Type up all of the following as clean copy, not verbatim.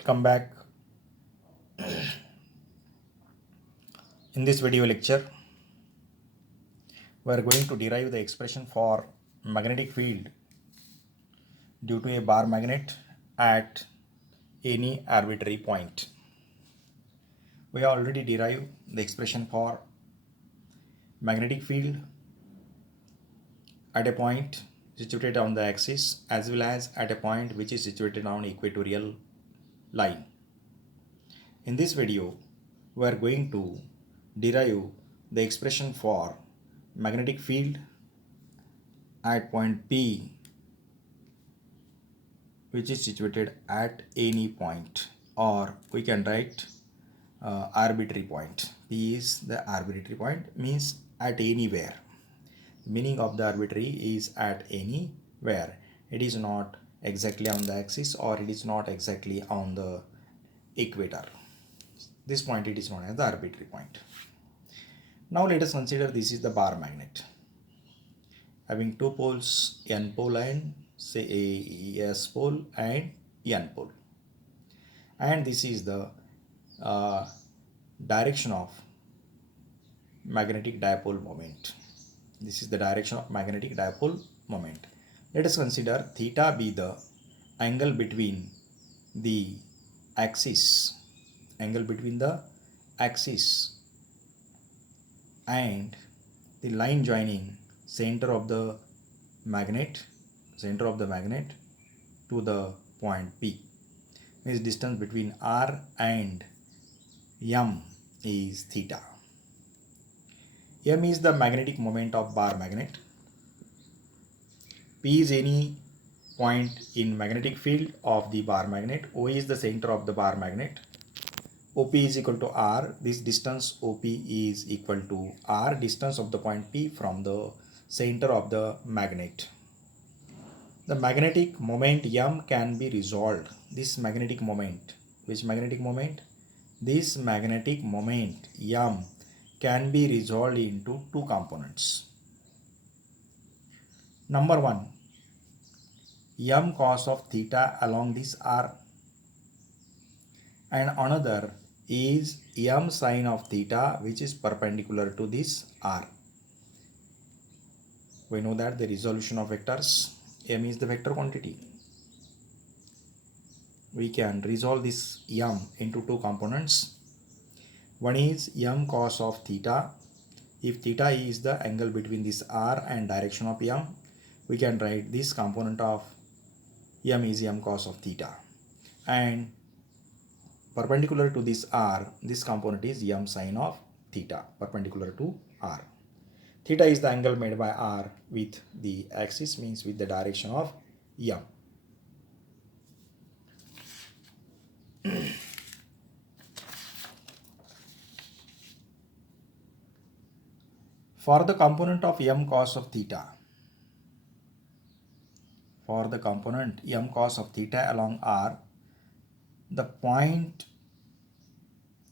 Welcome back. In this video lecture, we are going to derive the expression for magnetic field due to a bar magnet at any arbitrary point. We already derived the expression for magnetic field at a point situated on the axis as well as at a point which is situated on equatorial line. In this video, we are going to derive the expression for magnetic field at point P which is situated at any point, or we can write arbitrary point. P is the arbitrary point, means at anywhere. The meaning of the arbitrary is at anywhere. It is not exactly on the axis or it is not exactly on the equator. This point it is known as the arbitrary point. Now let us consider this is the bar magnet having two poles, N pole and say a S pole and N pole, and this is the direction of magnetic dipole moment. This is the direction of magnetic dipole moment. Let us consider theta be the angle between the axis, and the line joining center of the magnet to the point P. Means distance between R and M is theta. M is the magnetic moment of bar magnet. P is any point in magnetic field of the bar magnet. O is the center of the bar magnet. OP is equal to R. This distance OP is equal to R, distance of the point P from the center of the magnet. The magnetic moment M can be resolved. This magnetic moment, which magnetic moment? This magnetic moment M can be resolved into two components. Number one, M cos of theta along this R, and another is M sin of theta which is perpendicular to this R. We know that the resolution of vectors, M is the vector quantity. We can resolve this M into two components. One is M cos of theta. If theta is the angle between this R and direction of M, we can write this component of M is M cos of theta, and perpendicular to this R, this component is M sin of theta perpendicular to R. Theta is the angle made by R with the axis, means with the direction of M. For the component of M cos of theta, along R, the point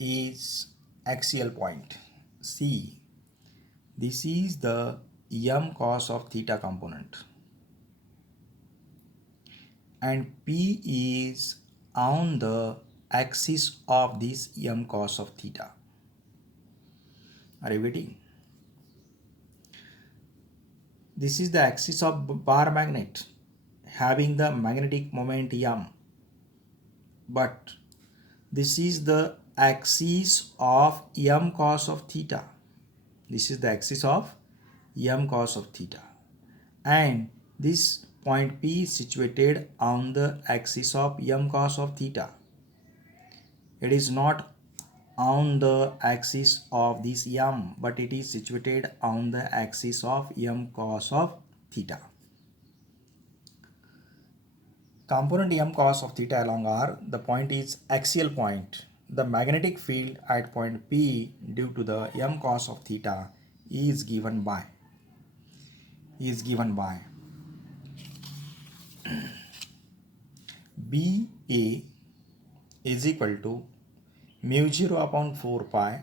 is axial point C. This is the M cos of theta component, and P is on the axis of this M cos of theta. Are you getting? This is the axis of bar magnet having the magnetic moment M, but this is the axis of M cos of theta. This is the axis of M cos of theta, and this point P is situated on the axis of M cos of theta. It is not on the axis of this M, but it is situated on the axis of M cos of theta. Component M cos of theta along R, the point is axial point. The magnetic field at point P due to the M cos of theta is given by BA is equal to mu 0 upon 4 pi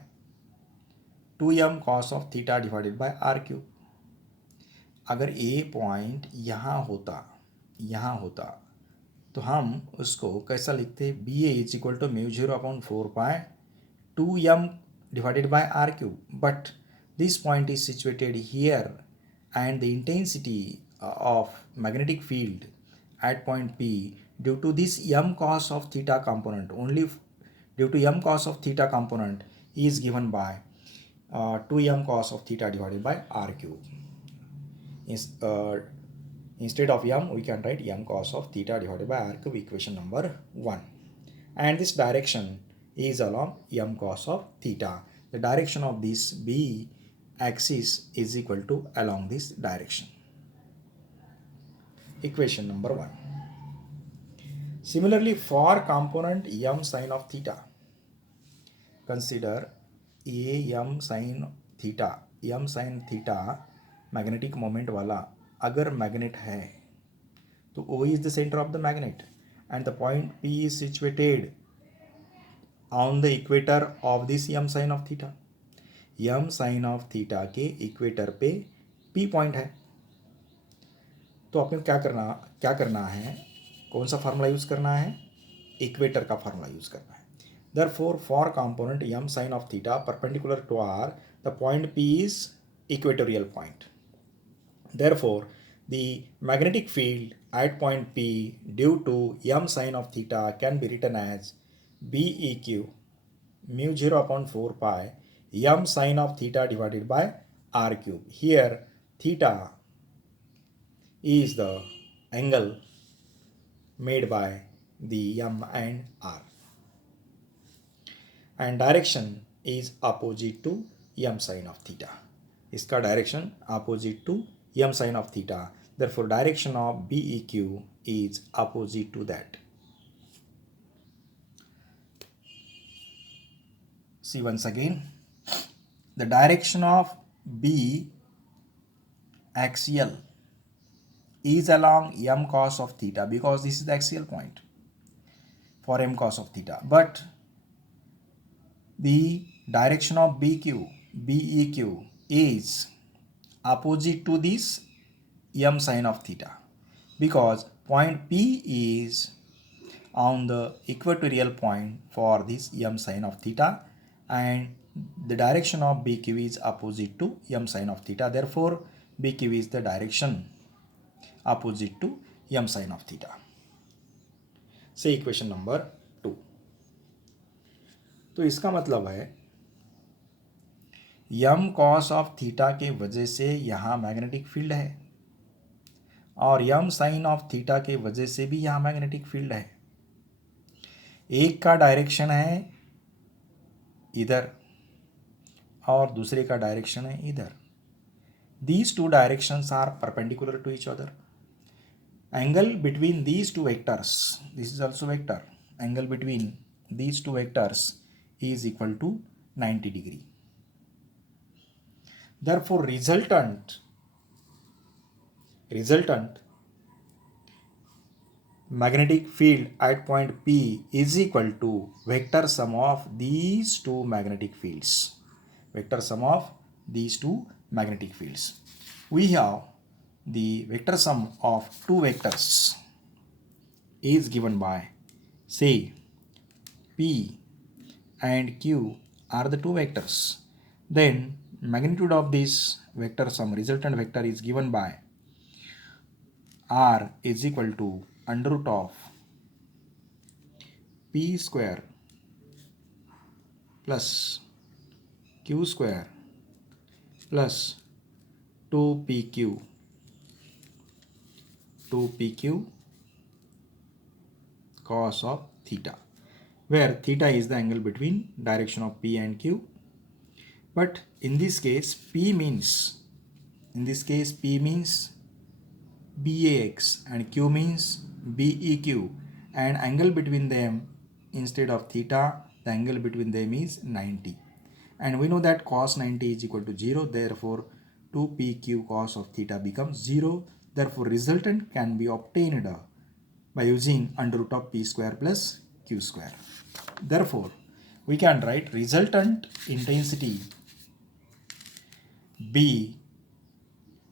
2m cos of theta divided by r cube. अगर A point यहाँ होता तो हम उसको कैसा लिखते, B A is equal to mu 0/4 2 m divided by r cube. But this point is situated here and the intensity of magnetic field at point P due to this m cos of theta component, only due to m cos of theta component is given by 2m cos of theta divided by r cube. Instead of m, we can write m cos of theta divided by r cube, equation number 1. And this direction is along m cos of theta. The direction of this B axis is equal to along this direction. Equation number 1. Similarly, for component m sin of theta, consider a m sin theta. m sin theta magnetic moment वाला अगर magnet है तो O is the center of the magnet and the point P is situated on the equator of this m sin of theta. m sin of theta के equator पे P point है, तो आपने क्या करना है, कौन सा फार्मूला यूज करना है, इक्वेटर का फार्मूला यूज करना है. Therefore, for component m sin of theta perpendicular to r, the point P is equatorial point. Therefore, the magnetic field at point P due to m sin of theta can be written as Beq mu 0/4 pi m sin of theta divided by r cube. Here theta is the angle made by the m and r, and direction is opposite to m sin of theta. इसका direction opposite to m sin of theta. Therefore, direction of Beq is opposite to that. See once again, the direction of B axial is along m cos of theta because this is the axial point for m cos of theta. But the direction of Beq is opposite to this m sin of theta because point P is on the equatorial point for this m sin of theta and the direction of BQ is opposite to m sin of theta. Therefore, BQ is the direction opposite to m sin of theta. Say equation number 2. तो इसका मतलब है m cos of theta के वजह से यहाँ magnetic field है और m sin of theta के वजह से भी यहाँ मैग्नेटिक फील्ड है. एक का डायरेक्शन है इधर और दूसरे का डायरेक्शन है इधर. These two directions are perpendicular to each other. Angle between these two vectors, this is also vector, angle between these two vectors is equal to 90 degree. Therefore, resultant magnetic field at point P is equal to vector sum of these two magnetic fields. Vector sum of these two magnetic fields. We have the vector sum of two vectors is given by, say, P and Q are the two vectors. Then magnitude of this vector sum, resultant vector, is given by R is equal to under root of P square plus Q square plus 2PQ cos of theta, where theta is the angle between direction of P and Q. But in this case P means BAX and Q means BEQ, and angle between them, instead of theta, the angle between them is 90, and we know that cos 90 is equal to 0. Therefore, 2PQ cos of theta becomes 0. Therefore, resultant can be obtained by using under root of P square plus Q square. Therefore, we can write resultant intensity B,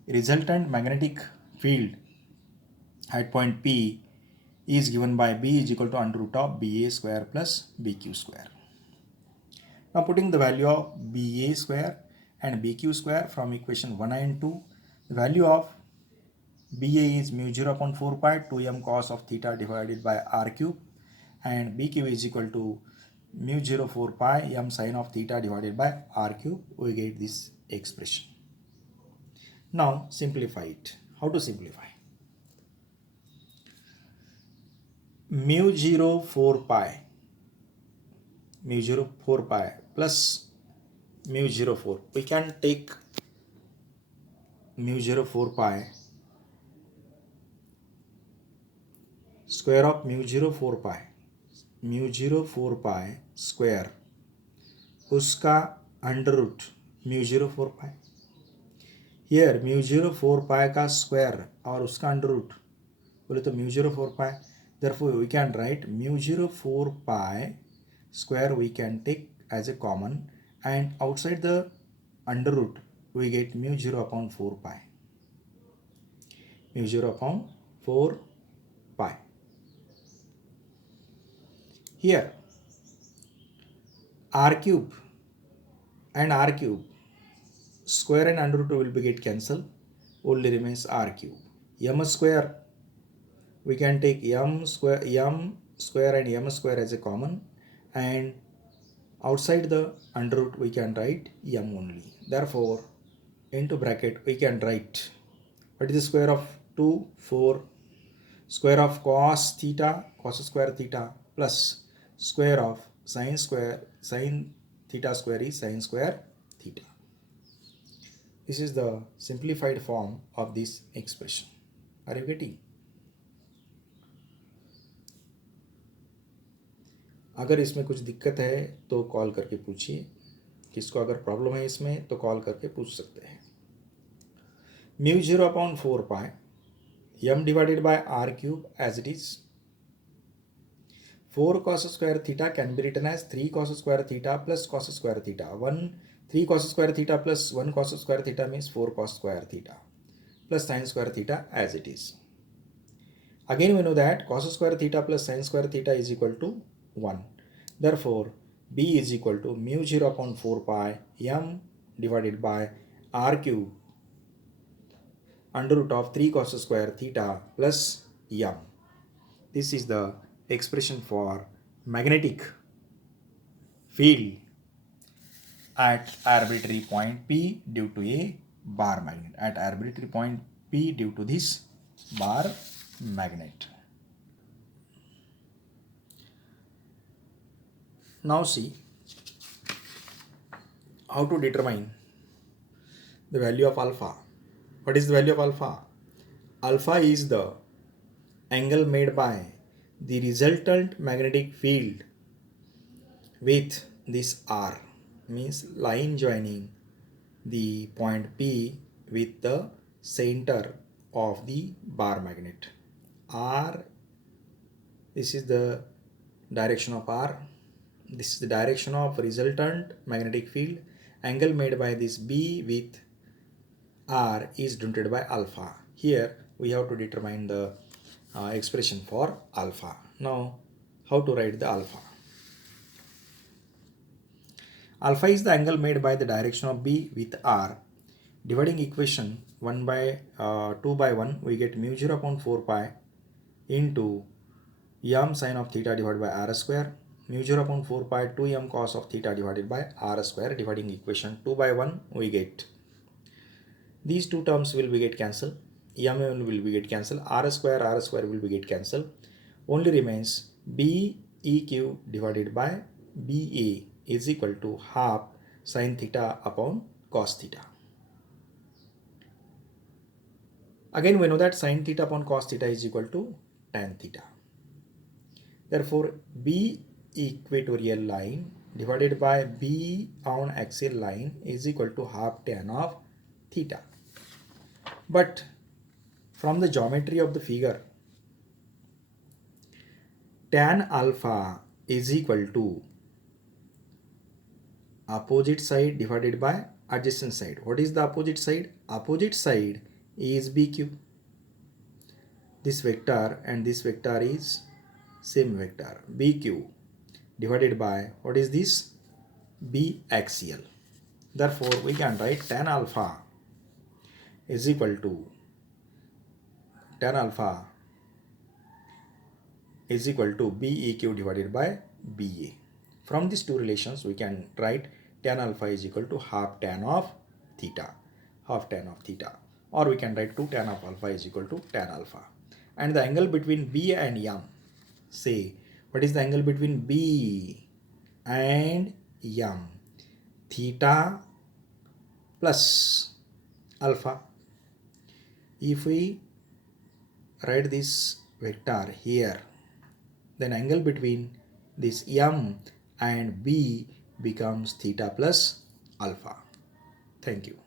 resultant magnetic field at point P is given by b is equal to under root of ba square plus bq square. Now putting the value of ba square and bq square from equation 1 and 2, the value of ba is mu 0 upon 4 pi 2m cos of theta divided by r cube, and bq is equal to mu 0 4 pi m sin of theta divided by r cube. We get this expression. Now simplify it. How to simplify? Mu 0 4 pi plus mu 0 4. We can take mu 0 4 pi square of mu 0 4 pi square उसका under root mu 0 4 pi. Here mu 0 4 pi का square और उसका under root बोले तो mu 0 4 pi. Therefore we can write mu 0 4 pi square we can take as a common, and outside the under root we get mu 0 upon 4 pi. Mu 0 upon 4 pi. Here r cube and r cube square and under root will be get cancelled, only remains r cube. M square we can take m square and m square as a common, and outside the under root we can write m only. Therefore into bracket we can write what is the square of 2 4 square of cos square theta plus square of sin theta square is sin square theta. This is the simplified form of this expression. Are you getting? अगर इसमें कुछ दिक्कत है तो call करके पूछिए. किसको अगर प्रॉब्लम है इसमें तो कॉल करके पूछ सकते हैं. mu 0 upon 4 pi m divided by r cube as it is. 4 cos square theta can be written as 3 cos square theta plus cos square theta. 3 cos square theta plus 1 cos square theta means 4 cos square theta plus sin square theta as it is. Again we know that cos square theta plus sin square theta is equal to 1. Therefore b is equal to mu 0 upon 4 pi m divided by r cube under root of 3 cos square theta plus m. This is the expression for magnetic field at arbitrary point P due to a bar magnet. At arbitrary point P due to this bar magnet. Now see how to determine the value of alpha. What is the value of alpha? Alpha is the angle made by the resultant magnetic field with this R, means line joining the point P with the center of the bar magnet. R, this is the direction of R. This is the direction of resultant magnetic field. Angle made by this B with R is denoted by alpha. Here we have to determine the expression for alpha. Now how to write the alpha? Alpha is the angle made by the direction of B with R. Dividing equation 2 by 1, we get mu 0 upon 4 pi into m sin of theta divided by r square. Mu 0 upon 4 pi 2m cos of theta divided by r square. Dividing equation 2 by 1, we get these two terms will be get cancelled. M will be get cancelled. R square will be get cancelled. Only remains BEQ divided by BA is equal to half sin theta upon cos theta. Again we know that sin theta upon cos theta is equal to tan theta. Therefore B equatorial line divided by B on axial line is equal to half tan of theta. But from the geometry of the figure, tan alpha is equal to opposite side divided by adjacent side. What is the opposite side? Opposite side is BQ. this vector and this vector is same vector, BQ divided by, what is this? B axial. Therefore, we can write tan alpha is equal to tan alpha is equal to BEQ divided by BA. From these two relations, we can write tan alpha is equal to half tan of theta, or we can write 2 tan of alpha is equal to tan alpha. And the angle between B and M, say, what is the angle between B and M? Theta plus alpha. If we write this vector here, then angle between this M and B becomes theta plus alpha. Thank you.